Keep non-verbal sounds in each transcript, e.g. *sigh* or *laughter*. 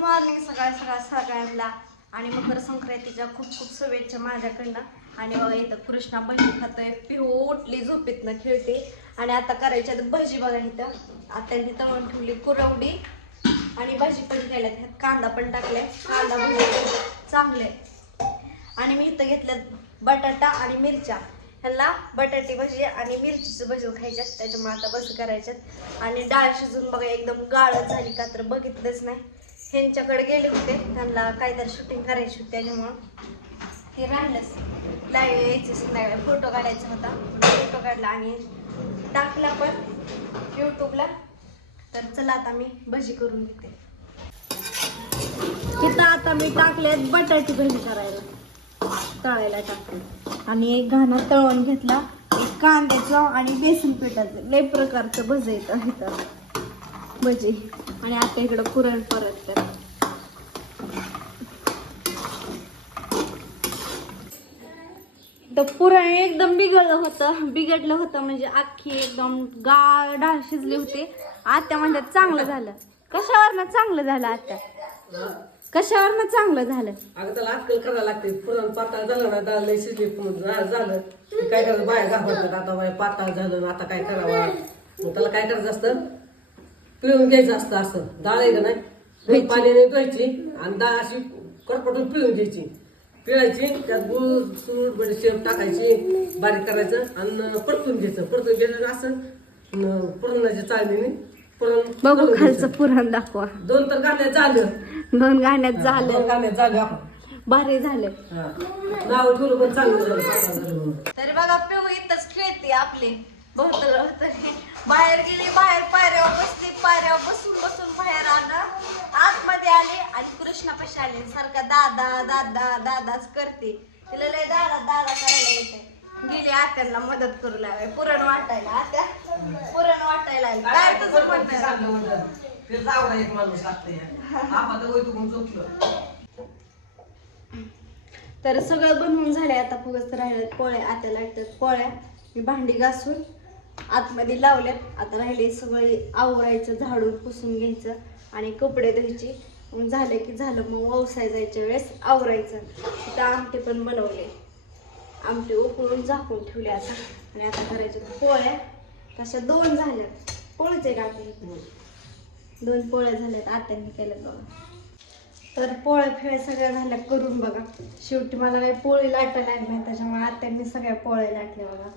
Morning सकाळ सकाळ सगळ्यांना आणि मकर संक्रांतीच्या खूप खूप शुभेच्छा माझ्याकडनं. आणि बघा इथं कृष्णा भजी खातोय पिहू उठली झोपेतनं खेळते. आणि आता करायच्या भजी बघा इथं. आता तळून ठेवली कुरवडी. आणि भाजी पण केल्यात. ह्यात कांदा पण टाकलाय. कांदा भजी चांगले आणि मी इथं घेतल्यात बटाटा आणि मिरच्या. ह्याला बटाटे भजी आणि मिरचीचं भजी खायच्यात त्याच्यामुळे आता बस करायच्यात आणि डाळ शिजून बघा एकदम गाळत झाली. का तर बघितलंच नाही. ह्यांच्याकडे गेले होते. त्यांना काहीतरी शूटिंग करायची होती त्याच्यामुळं. हे राहिलंच. लाईव्ह यायचे संध्याकाळी फोटो काढायचा होता. फोटो काढला आणि टाकला पण यूट्यूबला तर चला आता मी भजी करून घेते. तिथं आता मी टाकलेत बटाटी भजी करायला. तळायला टाकते. आणि एक घाणा तळून घेतला. एक कांद्याचं आणि बेसन पिठाचं. लय प्रकारचं भज येतं इथं. भजी. आणि आता इकडं पुरण परत तर पुरण एकदम बिघडलं होतं. बिघडलं होतं म्हणजे अख्खी एकदम गाळ डाळ शिजली होती. आत्या म्हणतात चांगलं झालं. कशावरनं चांगलं झालं आत्या? कशावरनं चांगलं झालं? अगं त्याला अक्कल करायला लागते. पुरण पाताळ झालं ना डाळ लय शिजली. झालं. काय करायचं बाया घाबरतात. आता बाया पाताळ झालं आता काय करावं? मग त्याला काय करायचं असतं? पिळून घ्यायचं असतं असं. डाळ आहे का नाही? दोन पाण्याने धुवायची आणि डाळ अशी करपटून पिळून घ्यायची. पिळायची त्यात गुळ सूट बडीशेप टाकायची बारीक करायचं आणि परतून घ्यायचं. परतून घ्यायचं असं पुरणाच्या चाळणीने पुरण बघू खालचं. पुरण दाखवा. दोन तर गाण्यात झालं. दोन गाण्यात झालं. दोन गाण्यात झालं आपण. भारी झालं. हा. नाव ठेवलं पण चांगलं झालं. तरी बघा पिऊ इथंच खेळते आपली. बहुत बाहेर गेली बाहेर पायऱ्यावर बसली पायऱ्यावर बसून बसून बाहेर आलं आतमध्ये आले आणि आले सारखा दादा दादा दादाच करते. तिला लय दादा दादा करायला येते. गेली आत्यांना मदत करू लागले. पुरण वाटायला आत्या. पुरण वाटायला. काय तुझं म्हणणं? एक माणूस तर सगळं बनवून झालंय. आता फक्त राहिल्यात पोळ्या. आता लागतात पोळ्या. मी भांडी घासून आतमध्ये लावल्यात. आता राहिले सगळे आवरायचं झाडून पुसून घ्यायचं आणि कपडे धुवायचे मग झालं की झालं मग व्यवसाय जायच्या वेळेस आवरायचं. तिथं आमटे पण बनवले. आमटे उकळून झाकून ठेवले आता. आणि आता करायचे पोळ्या. तशा दोन झाल्यात. पोळीचे टाकले दोन पोळ्या झाल्यात आत्यांनी केल्यात बघा. तर पोळ्या फिळ्या सगळ्या झाल्या करून बघा. शेवटी मला काही पोळी लाटायला नाही त्याच्यामुळे आत्यांनी सगळ्या पोळ्या लाटल्या बघा.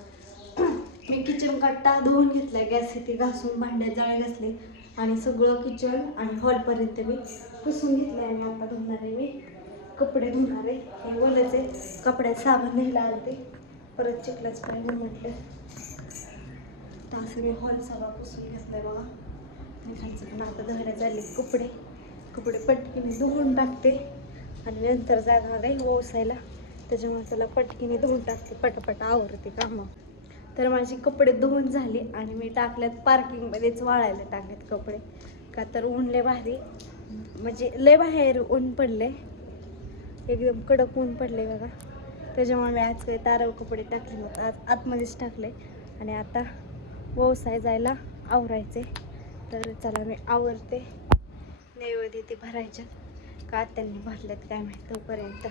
मी किचन कट्टा धुवून घेतला गॅस इथे घासून भांड्यात जाळे घासले. आणि सगळं किचन आणि हॉलपर्यंत मी पुसून घेतलं आणि आता धुणार आहे मी. कपडे धुणार आहे. हे ओलाचे कपड्यात साबण नाही लागते परत चिकलाच पाहिजे म्हटलं. तर असं मी हॉल सगळा पुसून घेतलाय बघा. आणि खालचं पण आता धुण्यात झाले कपडे. कपडे पटकीने धुवून टाकते. आणि नंतर जाणार आहे ओसायला. त्याच्यामुळे त्याला पटकीने धुवून टाकते. पटापट आवडते कामं. तर माझी कपडे धुवून झाले आणि मी टाकल्यात पार्किंगमध्येच वाळायला टाकलेत कपडे. का तर ऊन लय भारी. म्हणजे लय बाहेर ऊन पडले एकदम कडक ऊन पडले बघा. त्याच्यामुळे मी आज काही तारव कपडे टाकले मग आज आतमध्येच टाकले आणि आता व्यवसाय जायला आवरायचे तर चला मी आवरते. नैवेद्य ते भरायच्या का त्यांनी भरल्यात काय माहिती तोपर्यंत.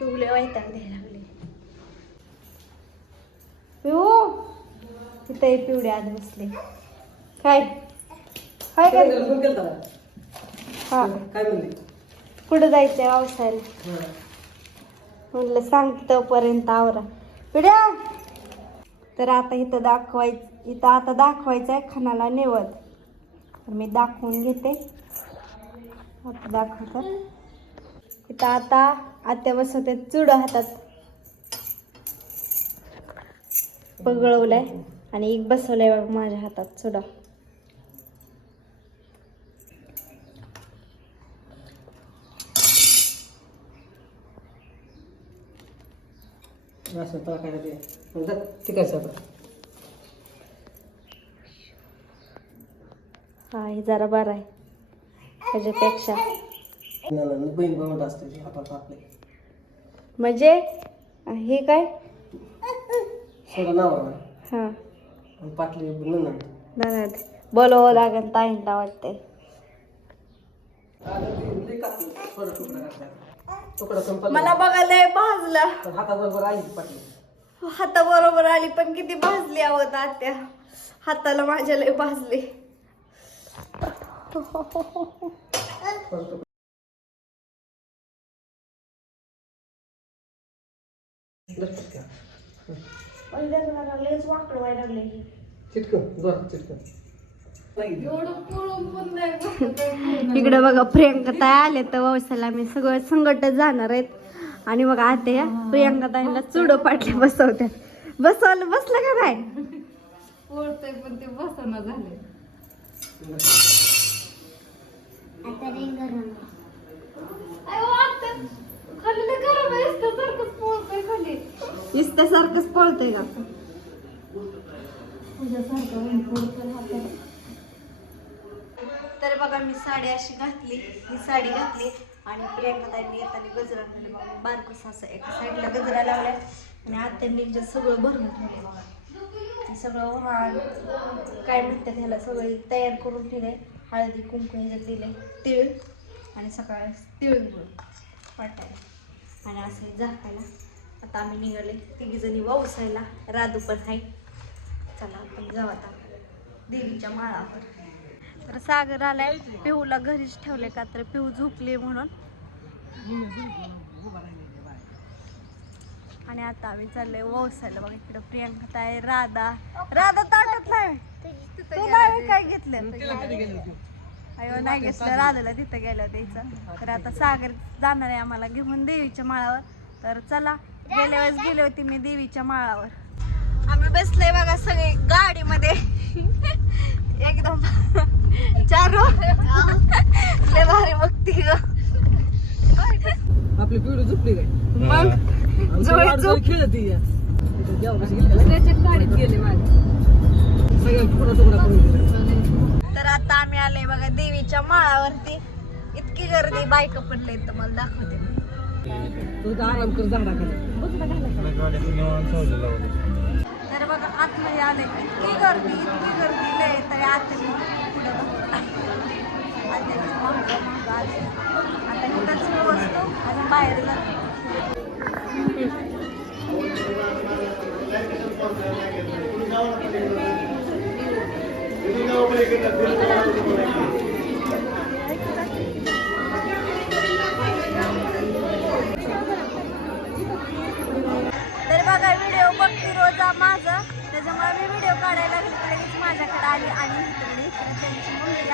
पिवले वैताग द्यायला लागले. पिऊ. तिथे पिवडे आत बसले. काय? काय काय? हा. काय म्हणली? कुठं जायचंय हा. म्हणलं सांगते तोपर्यंत आवरा. पिढ्या तर आता इथं दाखवायचं इथं आता दाखवायचं आहे खणाला नेवत तर मी दाखवून घेते. आता दाखवतात. इथं आता आत्या बसवते चुड हातात. पगळवलाय आणि एक बसवलाय बघ माझ्या हातात. आता हा हे जरा बरं आहे. त्याच्यापेक्षा. म्हणजे हे काय? सोडा नाव आहे ना. हां. आणि पाटली ननंद ननद बोलवावं लागेल ताईंला वाटते थोडं तुकडा तुकडा संपला मला बघायला भाजलं. पण हाताबरोबर आई पाटली. हाताबरोबर आली पण किती भाजली आवत आत्या. हाताला माझ्या लय भाजली. थोडं तुकडा. लक्षात ठेवा. लयच वाकड व्हायला लागले चिटकन जोरात चिटकन इकडे बघा प्रियंका ताई आले तर व्यवसायाला मी सगळं संकट जाणार आहेत. आणि मग आता या प्रियंका ताईला चुड पाटले बसवत्यात. बसवलं बसलं का नाही? पण ते बसना झाले इस्त्यासारखंच पळतंय का तर बघा मी साडी अशी घातली ही साडी घातली आणि प्रियंका ताईंनी येताना गजरा घातला बघा बारकस असं एका साईडला गजरा लावलाय आणि आत्यांनी जे सगळं भरून ठेवलं बघा. सगळं वाण काय म्हणतात ह्याला सगळं तयार करून ठेवले हळदी कुंकू ह्याच्यात दिले तिळ आणि सकाळ तिळ वाटायला. आणि असं झाकायला. आता आम्ही निघाले तिघी जणी वावसायला राधू पण आहे. चला आपण जाऊ आता. देवीच्या माळावर. तर सागर आलाय. पिहूला घरीच ठेवले का तर पिहू झोपली म्हणून. आणि आता आम्ही चाललोय वौसायला बघा इकडं प्रियंका ताई राधा. राधा ताटत नाही तू नाही काय घेतलं अयो नाही घेतलं. राधाला तिथं गेलं द्यायचं तर आता सागर जाणार आहे आम्हाला घेऊन देवीच्या माळावर. तर चला गेल्या वेळेस गेले होते मी देवीच्या माळावर. आम्ही बसलोय बघा सगळे गाडीमध्ये. एकदम चार लय भारी बघती ग. आपली पिढी झोपली काय? मग. जोळी खेळत गाडीत गेले तर आता आम्ही आलोय बघा देवीच्या माळावरती. इतकी गर्दी बायक पण लय तुम्हाला दाखवते. मी. तू तर आराम कर झाडाखाली तर बघा आतमध्ये आले. इतकी गर्दी इतकी गर्दी. लय तरी आतमध्ये पुढे आता इथंच बसतो आणि बाहेर जातो.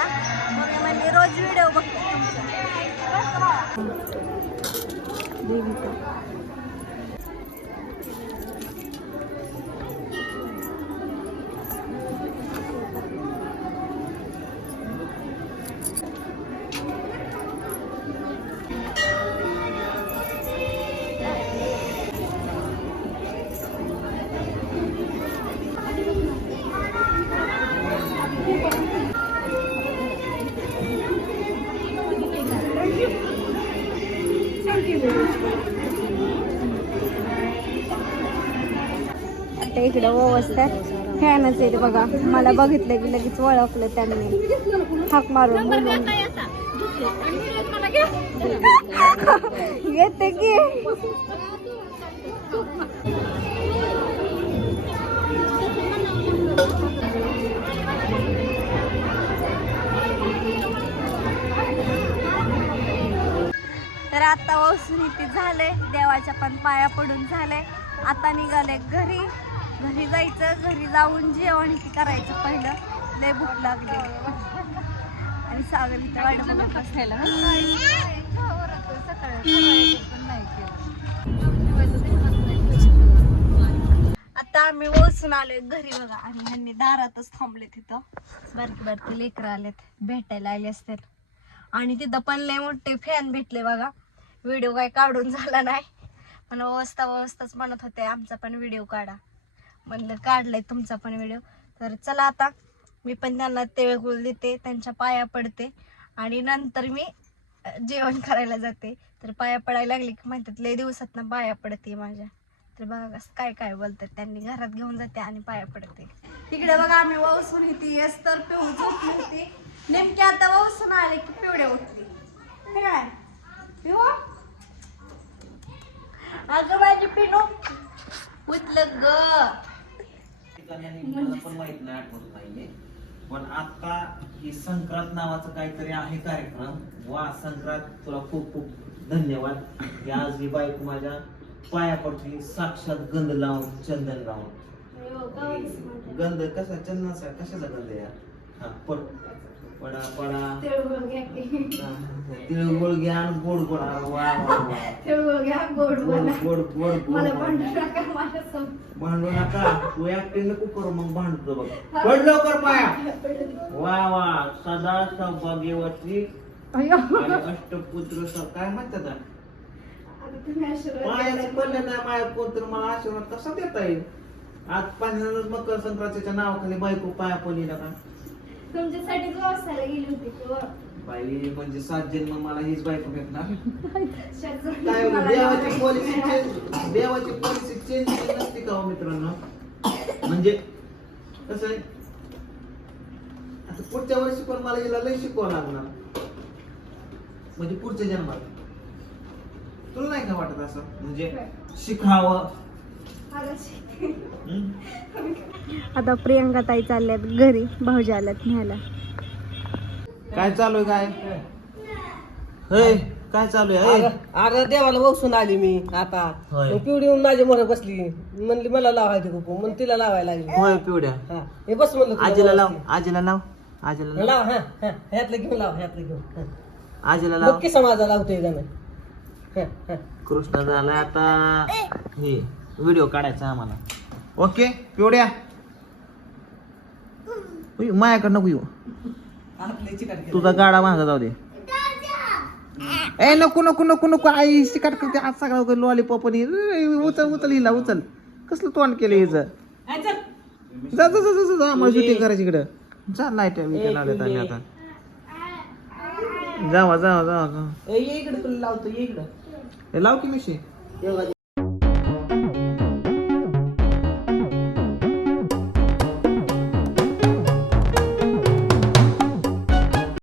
त्यांची मग मी म्हणली रोज व्हिडिओ बघते तुमचा वाटतं इकडं व्यवस्थित. फॅनच येते बघा. मला बघितलं की लगेच ओळखलं त्यांनी. हाक मारून बोलून. येते की? तर आता वसुनीती झाले देवाच्या पण पाया पडून झाले आता निघाले घरी. घरी जायचं घरी जाऊन जेवण की करायचं पहिलं. लय भूक लागली. आणि बसायला आता आम्ही वसून आलोय घरी बघा. आणि ह्यांनी दारातच थांबले तिथं बारकी बारकी लेकरं आलेत. भेटायला आले असतात. आणि तिथं पण लय मोठे फॅन भेटले बघा. व्हिडिओ काय काढून झाला नाही. पण अवस्था अवस्थाच म्हणत होते आमचा पण व्हिडिओ काढा. म्हणलं काढलाय तुमचा पण व्हिडिओ तर चला आता मी पण त्यांना तेळगुळ देते त्यांच्या पाया पडते आणि नंतर मी जेवण करायला जाते. तर पाया पडायला लागले की म्हणतात लय दिवसात ना पाया पडते माझ्या. तर बघा कस काय काय बोलतात त्यांनी घरात घेऊन जाते आणि पाया पडते. तिकडे बघा आम्ही वसून येते येस तर पिऊन होते. नेमके नेमकी आता वसून आले की पिवडे उठली. अगं माझी पिणू उतलं ग. ठिकाणी आणि मला पण माहीत नाही आठवत नाहीये. पण आता ही संक्रांत नावाचं काहीतरी आहे कार्यक्रम. वा संक्रांत. तुला खूप खूप धन्यवाद. की आज ही बायको माझ्या पाया पडली साक्षात गंध लावून चंदन लावून. गंध कसा? चंदनाचा कशाचा गंध या हा पड पडा पडा. तिळगुळ घ्या आणि गोड गोड वा वा वा. गोड गोड गोड गोड गोड मला गोड. भांडू नका माझ्यासमोर. भांडू नका. तू ऍक्टिंग नको करू मग भांडतो बघ. पड लवकर पाया. *laughs* वा वा. सदा सौभाग्यवती. अय्यो. आणि अष्टपुत्र स- काय म्हणतात आता? तुम्ही आशीर्वाद पायाच द्यायला पडलं नाही माया मला आशीर्वाद कसा देता येईल? आज पहिल्यांदाच मकर संक्रांतीच्या नावाखाली बायको पाया पडली ना का? तुमच्यासाठीच वाचायला गेली होती. बाई म्हणजे सात जन्म मला हीच बायको भेटणार काय देवाची. पॉलिसी चेंज देवाची पॉलिसी चेंज नसते का हो मित्रांनो म्हणजे कसं आहे आता पुढच्या वर्षी पण मला हिला लय शिकवावं लागणार म्हणजे पुढच्या जन्मात तुला नाही का वाटत असं म्हणजे शिकावं? आता प्रियंका ताई चालल्यात घरी भाऊजी आल्यात न्यायला. काय चालू आहे काय? हे काय चालू आहे? अरे अरे देवाला बसून आली मी आता. होय. मग पिवडी येऊन माझ्या मोर बसली. म्हणली मला लावायची कुकू म्हणून तिला लावायला लागली. होय पिवड्या. हा. हे बस म्हणलं तुला आजीला लाव व्यवस्थित. आजीला लाव आजीला लाव. लाव हा हा. ह्यातलं घेऊन लाव ह्यातलं घेऊन. हा. आजीला लाव. नक्की समाजा लावतोय गाणं हा, हा. कृष्ण झालाय आता. हे. व्हिडिओ काढायचा आम्हाला. ओके पिवड्या. उई, माझ्याकडे नको येऊ केलं. तुझा गाडा माझा जाऊ दे. ए नको नको नको नको आई शिकाट करते. आज सगळं लॉलीपॉप उचल उचल हिला उचल. कसलं तोंड केलं हिचं हा, चल. जा जा जा जा, जा जा मला शूटिंग करायची इकडं. जा लाइट बिट लावल्यात आम्ही आता. जावा जावा जावा जावा. इकडे तुला लावतो ये इकडं. हे लाव की मिशी.